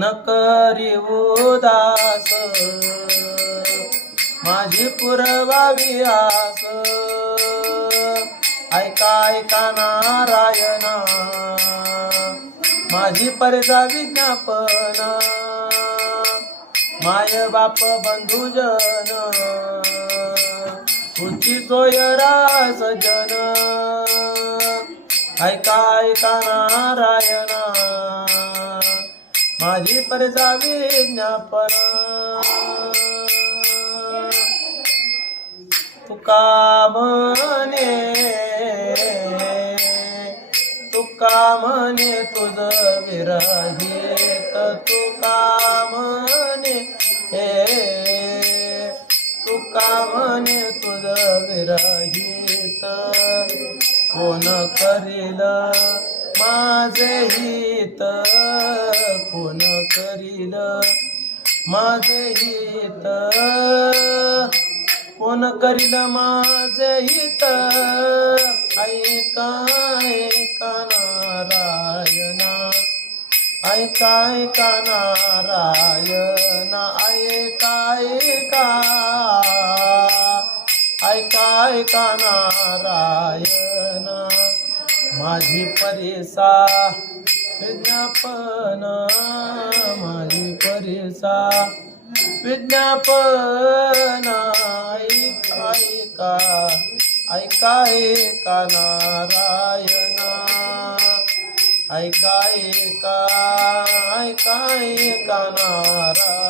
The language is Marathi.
न करी उदास. माझी पुरवावी आस. ऐका ऐका नारायणा. माझी परजा विज्ञापन माय बाप बंधुजन. तुझी सोयरा जन ऐका ऐका नारायणा. माझी परजा विज्ञापन तुका म्हणे? तुका म्हणे तुझ विरहित? तुका म्हणे? हे तुका म्हणे तुझ विरहित? कोण करील माझे हित? कोण करील. माझे हित. कोण करील माझे हित. ऐका ऐका नारायणा. ऐका ऐका नारायणा. ऐका ऐका. ऐका ऐका नारायणा. माझी परीसा विज्ञापन माझी परीसा विज्ञापन ऐका ऐका ऐका ऐका नारायणा ऐका ऐका ऐका ऐका नारायण.